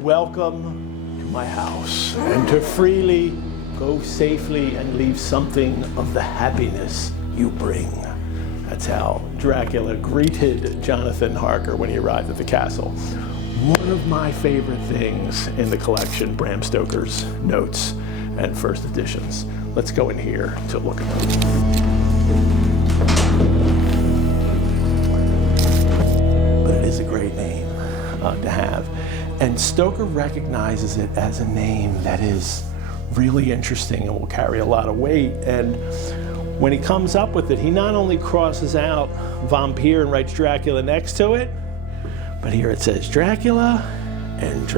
Welcome to my house, and to freely go safely and leave something of the happiness you bring. That's how Dracula greeted Jonathan Harker when he arrived at the castle. One of my favorite things in the collection, Bram Stoker's notes and first editions. Let's go in here to look at them. But it is a great name to have. And Stoker recognizes it as a name that is really interesting and will carry a lot of weight. And when he comes up with it, he not only crosses out vampire and writes Dracula next to it, but here it says Dracula and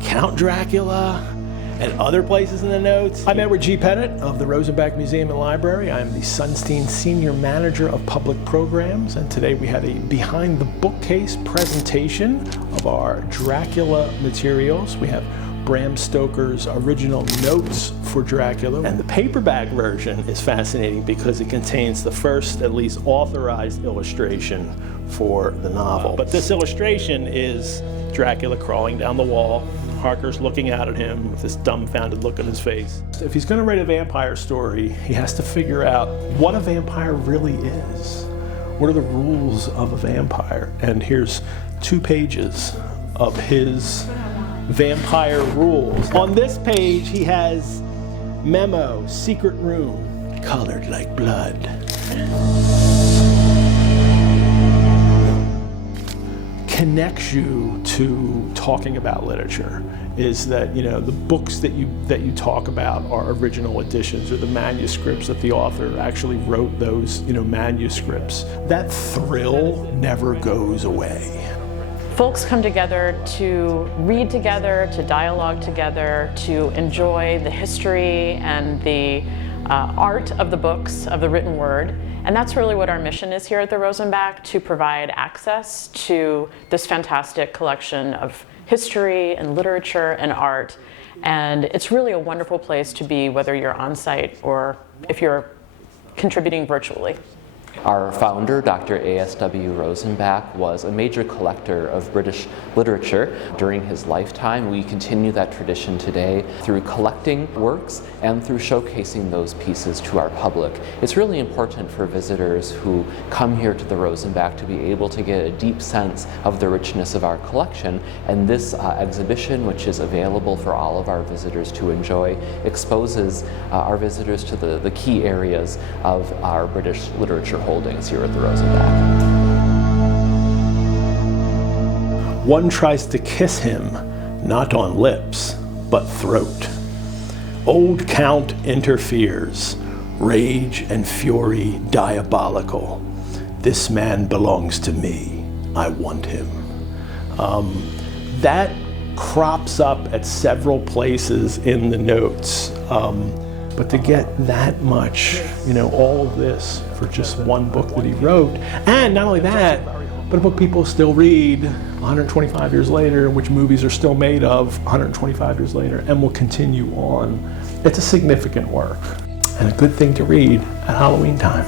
Count Dracula and other places in the notes. I'm Edward G. Pettit of the Rosenbach Museum and Library. I'm the Sunstein Senior Manager of Public Programs, and today we have a Behind the Bookcase presentation of our Dracula materials. We have Bram Stoker's original notes for Dracula. And the paperback version is fascinating because it contains the first, at least, authorized illustration for the novel. But this illustration is Dracula crawling down the wall. Harker's looking out at him with this dumbfounded look on his face. If he's going to write a vampire story, he has to figure out what a vampire really is. What are the rules of a vampire? And here's 2 pages of his vampire rules. On this page, he has memo, secret room, colored like blood. Connects you to talking about literature is that, you know, the books that you talk about are original editions, or the manuscripts that the author actually wrote those, you know, manuscripts. That thrill never goes away. Folks come together to read together, to dialogue together, to enjoy the history and the art of the books, of the written word. And that's really what our mission is here at the Rosenbach, to provide access to this fantastic collection of history and literature and art. And it's really a wonderful place to be, whether you're on site or if you're contributing virtually. Our founder, Dr. A.S.W. Rosenbach, was a major collector of British literature during his lifetime. We continue that tradition today through collecting works and through showcasing those pieces to our public. It's really important for visitors who come here to the Rosenbach to be able to get a deep sense of the richness of our collection, and this exhibition, which is available for all of our visitors to enjoy, exposes our visitors to the key areas of our British literature holdings here at the Rosenbach. One tries to kiss him, not on lips, but throat. Old Count interferes, rage and fury diabolical. This man belongs to me, I want him. That crops up at several places in the notes. But to get that much, you know, all of this for just one book that he wrote, and not only that, but a book people still read 125 years later, which movies are still made of 125 years later, and will continue on. It's a significant work, and a good thing to read at Halloween time.